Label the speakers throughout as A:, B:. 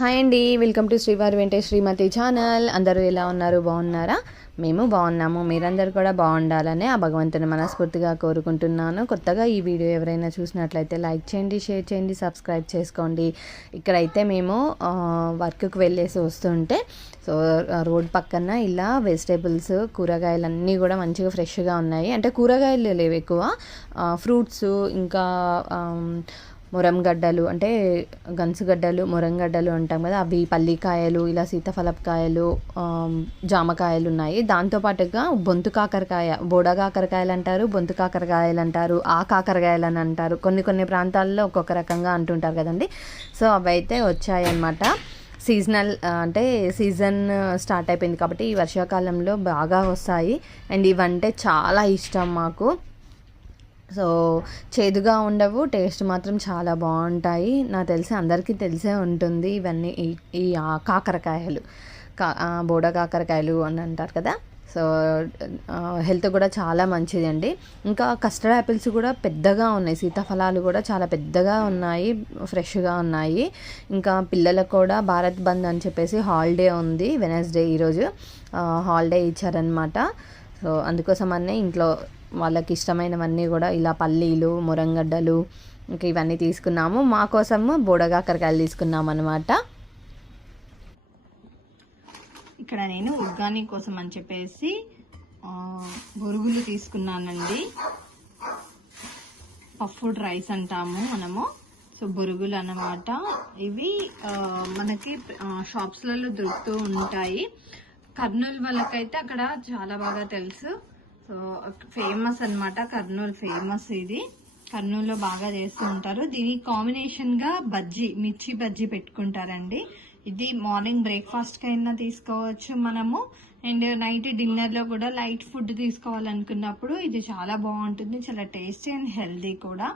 A: Hi అండి welcome to శ్రీవారి వెంకటేష్ శ్రీమతి channel. అందరూ ఎలా ఉన్నారు? బాగున్నారా? మేము బాగున్నాము. మీరందరూ కూడా బాగుండాలని ఆ భగవంతుని మనస్ఫూర్తిగా కోరుకుంటున్నాను. కొత్తగా ఈ వీడియో ఎవరైనా చూసినట్లయితే లైక్ చేయండి షేర్ చేయండి సబ్స్క్రైబ్ చేసుకోండి. ఇక్కడైతే మేము వర్క్కి వెళ్ళేసి వస్తుంటే సో రోడ్ పక్కన ఇలా వెజిటేబుల్స్ కూరగాయలు అన్నీ కూడా మంచిగా ఫ్రెష్గా ఉన్నాయి. అంటే కూరగాయలు లేవు ఎక్కువ. ఫ్రూట్స్ ఇంకా మురంగడ్డలు అంటే గన్సుగడ్డలు మురంగడ్డలు అంటాం కదా అవి పల్లికాయలు ఇలా సీతాఫలకాయలు జామకాయలు ఉన్నాయి. దాంతోపాటుగా బొంతు కాకరకాయ బోడ కాకరకాయలు అంటారు బొంతు కాకరకాయలు అంటారు ఆ కాకరకాయలు అని అంటారు. కొన్ని కొన్ని ప్రాంతాల్లో ఒక్కొక్క రకంగా అంటుంటారు కదండి. సో అవి అయితే వచ్చాయన్నమాట. సీజనల్ అంటే సీజన్ స్టార్ట్ అయిపోయింది కాబట్టి ఈ వర్షాకాలంలో బాగా వస్తాయి. అండ్ ఇవంటే చాలా ఇష్టం మాకు. సో చేదుగా ఉండవు టేస్ట్ మాత్రం చాలా బాగుంటాయి. నాకు తెలిసి అందరికీ తెలిసే ఉంటుంది ఇవన్నీ ఈ ఈ కాకరకాయలు. కా బోడ కాకరకాయలు అని అంటారు కదా. సో హెల్త్ కూడా చాలా మంచిది అండి ఇంకా కస్టర్డ్ యాపిల్స్ కూడా పెద్దగా ఉన్నాయి. సీతాఫలాలు కూడా చాలా పెద్దగా ఉన్నాయి ఫ్రెష్గా ఉన్నాయి. ఇంకా పిల్లలకు కూడా భారత్ బంద్ అని చెప్పేసి హాలిడే ఉంది వెనస్డే ఈరోజు. హాలిడే ఇచ్చారనమాట సో అందుకోసం అన్నీ ఇంట్లో వాళ్ళకి ఇష్టమైనవన్నీ కూడా ఇలా పల్లీలు మురంగడ్డలు ఇంకా ఇవన్నీ తీసుకున్నాము. మా కోసము బోడగాకరకాయలు తీసుకున్నాం అనమాట ఇక్కడ నేను ఉగ్గాని కోసం అని చెప్పేసి బొరుగులు తీసుకున్నానండి. పఫుడ్ రైస్ అంటాము మనము. సో బొరుగులు అన్నమాట. ఇవి మనకి షాప్స్లలో దొరుకుతూ ఉంటాయి. కర్నూలు వాళ్ళకైతే అక్కడ చాలా బాగా తెలుసు. సో ఫేమస్ అనమాట కర్నూలు ఫేమస్ ఇది. కర్నూలులో బాగా చేస్తూ ఉంటారు. దీనికి కాంబినేషన్గా బజ్జీ మిర్చి బజ్జీ పెట్టుకుంటారండి. ఇది మార్నింగ్ బ్రేక్ఫాస్ట్ కైనా తీసుకోవచ్చు మనము. అండ్ నైట్ డిన్నర్లో కూడా లైట్ ఫుడ్ తీసుకోవాలనుకున్నప్పుడు ఇది చాలా బాగుంటుంది. చాలా టేస్టీ అండ్ హెల్దీ కూడా.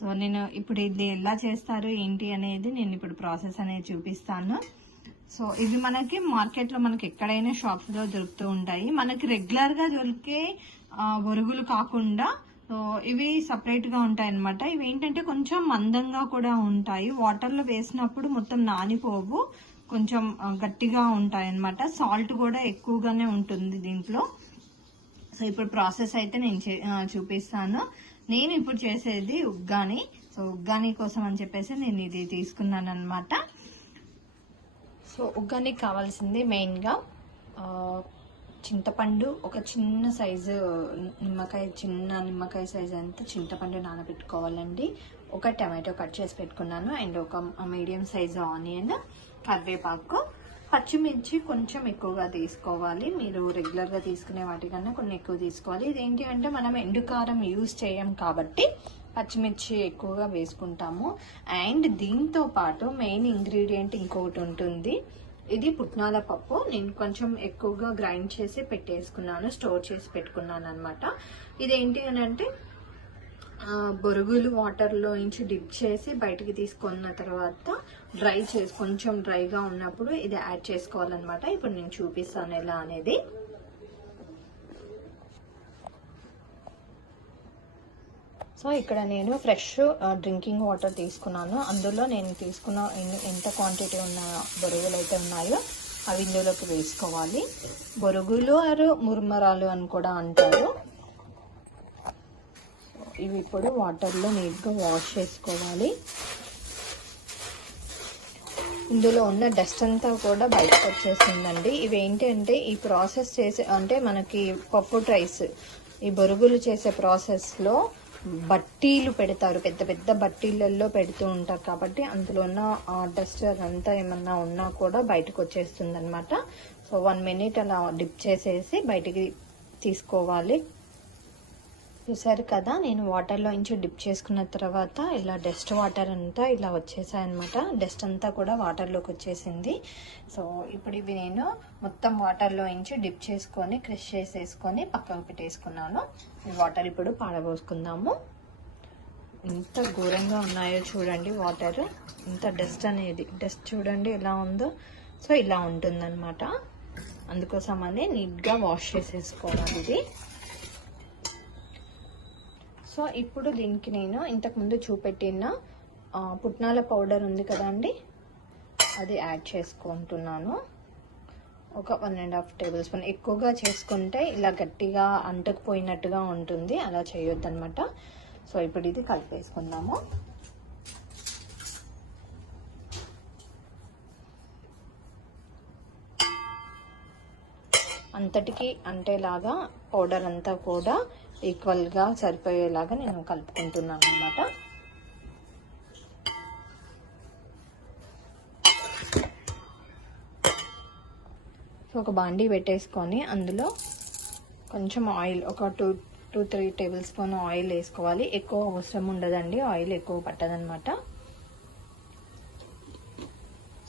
A: సో నేను ఇప్పుడు ఇది ఎలా చేస్తారు ఏంటి అనేది నేను ఇప్పుడు ప్రాసెస్ అనేది చూపిస్తాను. సో ఇవి మనకి మార్కెట్లో మనకి ఎక్కడైనా షాప్స్లో దొరుకుతూ ఉంటాయి. మనకి రెగ్యులర్గా దొరికే ఆ, బొరుగులు కాకుండా సో ఇవి సపరేట్గా ఉంటాయి అనమాట ఇవి ఏంటంటే కొంచెం మందంగా కూడా ఉంటాయి. వాటర్లో వేసినప్పుడు మొత్తం నానిపోవు. కొంచెం గట్టిగా ఉంటాయి అన్నమాట సాల్ట్ కూడా ఎక్కువగానే ఉంటుంది దీంట్లో. సో ఇప్పుడు ప్రాసెస్ అయితే నేను చే- చూపిస్తాను. నేను ఇప్పుడు చేసేది ఉగ్గాని. సో ఉగ్గాని కోసం అని చెప్పేసి నేను ఇది తీసుకున్నాను అనమాట సో ఉగ్గానికి కావాల్సింది మెయిన్గా చింతపండు ఒక చిన్న సైజు నిమ్మకాయ చిన్న నిమ్మకాయ సైజు అంతా చింతపండు నానబెట్టుకోవాలండి. ఒక టమాటో కట్ చేసి పెట్టుకున్నాను. అండ్ ఒక మీడియం సైజు ఆనియన్ కరివేపాకు పచ్చిమిర్చి కొంచెం ఎక్కువగా తీసుకోవాలి. మీరు రెగ్యులర్గా తీసుకునే వాటికన్నా కొన్ని ఎక్కువ తీసుకోవాలి. ఇదేంటి అంటే మనం ఎండుకారం యూజ్ చేయం కాబట్టి పచ్చిమిర్చి ఎక్కువగా వేసుకుంటాము. అండ్ దీంతో పాటు మెయిన్ ఇంగ్రీడియంట్ ఇంకొకటి ఉంటుంది. ఇది పుట్నాల పప్పు. నేను కొంచెం ఎక్కువగా గ్రైండ్ చేసి పెట్టేసుకున్నాను స్టోర్ చేసి పెట్టుకున్నాను అనమాట ఇదేంటి అని అంటే బొరుగులు వాటర్లో నుంచి డిప్ చేసి బయటికి తీసుకున్న తర్వాత డ్రై చేసి కొంచెం డ్రైగా ఉన్నప్పుడు ఇది యాడ్ చేసుకోవాలన్నమాట. ఇప్పుడు నేను చూపిస్తాను ఎలా అనేది. సో ఇక్కడ నేను ఫ్రెష్ డ్రింకింగ్ వాటర్ తీసుకున్నాను. అందులో నేను తీసుకున్న ఎంత క్వాంటిటీ ఉన్న బొరుగులు అయితే ఉన్నాయో అవి ఇందులోకి వేసుకోవాలి. బొరుగులు ఆరు మురుమరాలు అని కూడా అంటారు. ఇవి ఇప్పుడు వాటర్లో నీట్గా వాష్ చేసుకోవాలి. ఇందులో ఉన్న డస్ట్ అంతా కూడా బయటకు వచ్చేసిందండి. ఇవి ఏంటి అంటే ఈ ప్రాసెస్ చేసే అంటే మనకి పప్పు రైస్ ఈ బొరుగులు చేసే ప్రాసెస్లో బట్టీలు పెడతారు. పెద్ద పెద్ద బట్టీలలో పెడుతూ ఉంటారు కాబట్టి అందులో ఉన్న డస్ట్ అదంతా ఏమన్నా ఉన్నా కూడా బయటకు వచ్చేస్తుంది అనమాట సో వన్ మినిట్ అలా డిప్ చేసేసి బయటికి తీసుకోవాలి. చూసారు కదా నేను వాటర్లో నుంచి డిప్ చేసుకున్న తర్వాత ఇలా డస్ట్ వాటర్ అంతా ఇలా వచ్చేసాయి అనమాట డస్ట్ అంతా కూడా వాటర్లోకి వచ్చేసింది. సో ఇప్పుడు ఇవి నేను మొత్తం వాటర్లో నుంచి డిప్ చేసుకొని క్రష్ చేసేసుకొని పక్కకు పెట్టేసుకున్నాను. వాటర్ ఇప్పుడు పాడబోసుకుందాము. ఎంత ఘోరంగా ఉన్నాయో చూడండి వాటర్. ఇంత డస్ట్ అనేది. డస్ట్ చూడండి ఎలా ఉందో. సో ఇలా ఉంటుందన్నమాట. అందుకోసమని నీట్గా వాష్ చేసేసుకోవాలి ఇది. సో ఇప్పుడు దీనికి నేను ఇంతకుముందు చూపెట్టిన పుట్నాల పౌడర్ ఉంది కదండి అది యాడ్ చేసుకుంటున్నాను. ఒక one and half tablespoon. ఎక్కువగా చేసుకుంటే ఇలా గట్టిగా అంటకుపోయినట్టుగా ఉంటుంది. అలా చేయొద్దు అనమాట సో ఇప్పుడు ఇది కలిపేసుకుందాము. అంతటికి అంటేలాగా పౌడర్ అంతా కూడా ఈక్వల్గా సరిపోయేలాగా నేను కలుపుకుంటున్నాను అనమాట సో ఒక బాండీ పెట్టేసుకొని అందులో కొంచెం ఆయిల్ ఒక two two three tablespoon oil వేసుకోవాలి. ఎక్కువ అవసరం ఉండదండి ఆయిల్ ఎక్కువ పట్టదనమాట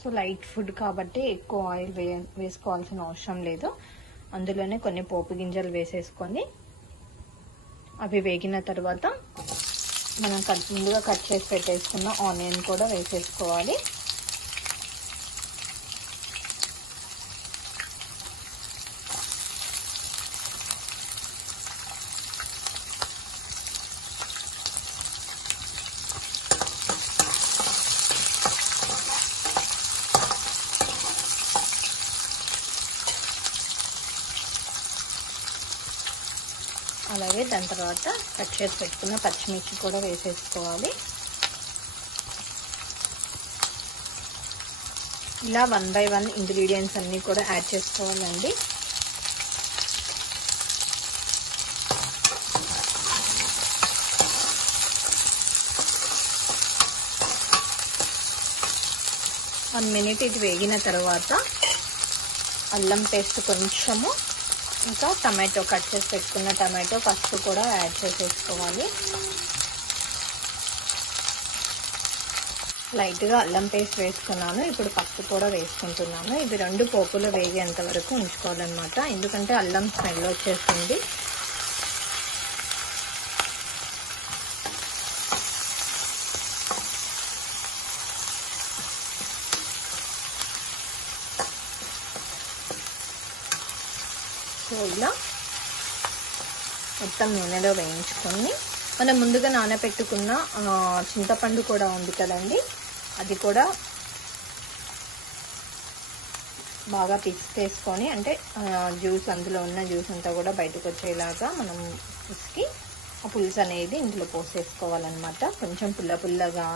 A: సో లైట్ ఫుడ్ కాబట్టి ఎక్కువ ఆయిల్ వే వేసుకోవాల్సిన అవసరం లేదు. అందులోనే కొన్ని పోపు గింజలు వేసేసుకొని అవి వేగిన తర్వాత మనం కట్ ముందుగా కట్ చేసి పెట్టేసుకున్న ఆనియన్ కూడా వేసేసుకోవాలి. అలాగే దాని తర్వాత కట్ చేసి పెట్టుకున్న పచ్చిమిర్చి కూడా వేసేసుకోవాలి. ఇలా వన్ బై వన్ ఇంగ్రీడియంట్స్ అన్నీ కూడా యాడ్ చేసుకోవాలండి. వన్ మినిట్ ఇది వేగిన తర్వాత అల్లం పేస్ట్ కొంచెము ఇంకా టమాటో కట్ చేసి పెట్టుకున్న టమాటో పసుపు కూడా యాడ్ చేసేసుకోవాలి. లైట్గా అల్లం పేస్ట్ వేసుకున్నాను. ఇప్పుడు పప్పు కూడా వేసుకుంటున్నాను. ఇవి రెండు పోపులు వేగేంత వరకు ఉంచుకోవాలన్నమాట. ఎందుకంటే అల్లం స్మెల్ వచ్చేస్తుంది. సో ఇలా మొత్తం నూనెలో వేయించుకొని మనం ముందుగా నానబెట్టుకున్న చింతపండు కూడా ఉంది కదండి అది కూడా బాగా పిసికేసుకొని అంటే జ్యూస్ అందులో ఉన్న జ్యూస్ అంతా కూడా బయటకు వచ్చేలాగా మనం పిసికి ఆ పులుసు అనేది ఇంట్లో పోసేసుకోవాలన్నమాట. కొంచెం పుల్ల పుల్లగా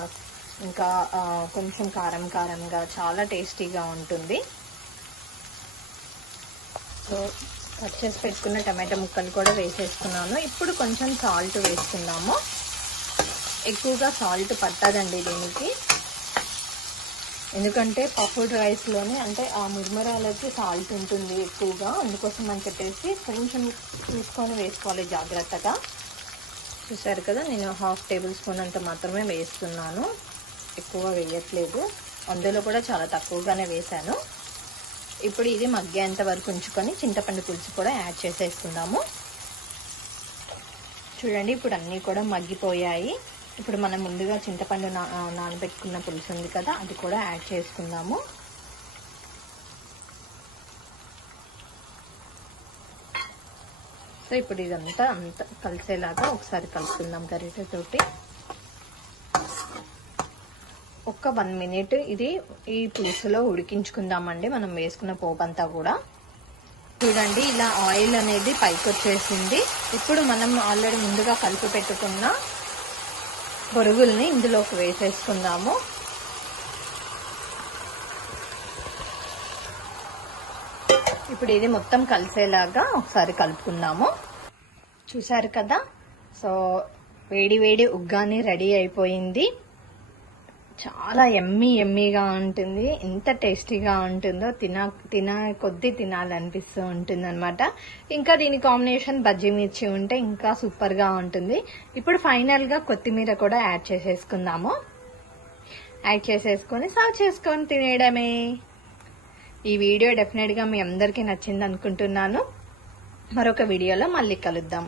A: ఇంకా కొంచెం కారం కారంగా చాలా టేస్టీగా ఉంటుంది. సో కట్ చేసి పెట్టుకున్న టమాటా ముక్కలు కూడా వేసేసుకున్నాను. ఇప్పుడు కొంచెం సాల్ట్ వేసుకున్నాము ఎక్కువగా సాల్ట్ పట్టదండి దీనికి. ఎందుకంటే పఫుడ్ రైస్లోనే అంటే ఆ మురుమరాలకి సాల్ట్ ఉంటుంది ఎక్కువగా. అందుకోసం అని చెప్పేసి కొంచెం చూసుకొని వేసుకోవాలి జాగ్రత్తగా. చూసారు కదా నేను హాఫ్ టేబుల్ స్పూన్ అంత మాత్రమే వేస్తున్నాను. ఎక్కువ వేయట్లేదు. అందులో కూడా చాలా తక్కువగానే వేశాను. ఇప్పుడు ఇది మగ్గేంత వరకు ఉంచుకొని చింతపండు పులుసు కూడా యాడ్ చేసేసుకుందాము. చూడండి ఇప్పుడు అన్నీ కూడా మగ్గిపోయాయి. ఇప్పుడు మనం ముందుగా చింతపండు నా నానబెట్టుకున్న పులుసు ఉంది కదా అది కూడా యాడ్ చేసుకుందాము. సో ఇప్పుడు ఇదంతా అంత కలిసేలాగా ఒకసారి కలుపుకుందాం గరిటెతోటి ఒక్క వన్ మినిట్ ఇది ఈ పులుసులో ఉడికించుకుందామండి. మనం వేసుకున్న పోపు అంతా కూడా. చూడండి ఇలా ఆయిల్ అనేది పైకి వచ్చేసింది ఇప్పుడు మనం ఆల్రెడీ ముందుగా కలిపి పెట్టుకున్న పొరుగుల్ని ఇందులోకి వేసేసుకుందాము. ఇప్పుడు ఇది మొత్తం కలిసేలాగా ఒకసారి కలుపుకుందాము. చూసారు కదా? సో వేడి వేడి ఉగ్గాని రెడీ అయిపోయింది. చాలా ఎమ్మీ ఎమ్మీగా ఉంటుంది. ఎంత టేస్టీగా ఉంటుందో తిన తిన కొద్ది తినాలనిపిస్తూ ఉంటుంది అనమాట ఇంకా దీని కాంబినేషన్ బజ్జీ మిర్చి ఉంటే ఇంకా సూపర్గా ఉంటుంది. ఇప్పుడు ఫైనల్గా కొత్తిమీర కూడా యాడ్ చేసేసుకుందాము. యాడ్ చేసేసుకొని సర్వ్ చేసుకొని తినేయడమే. ఈ వీడియో డెఫినెట్గా మీ అందరికీ నచ్చింది అనుకుంటున్నాను మరొక వీడియోలో మళ్ళీ కలుద్దాం.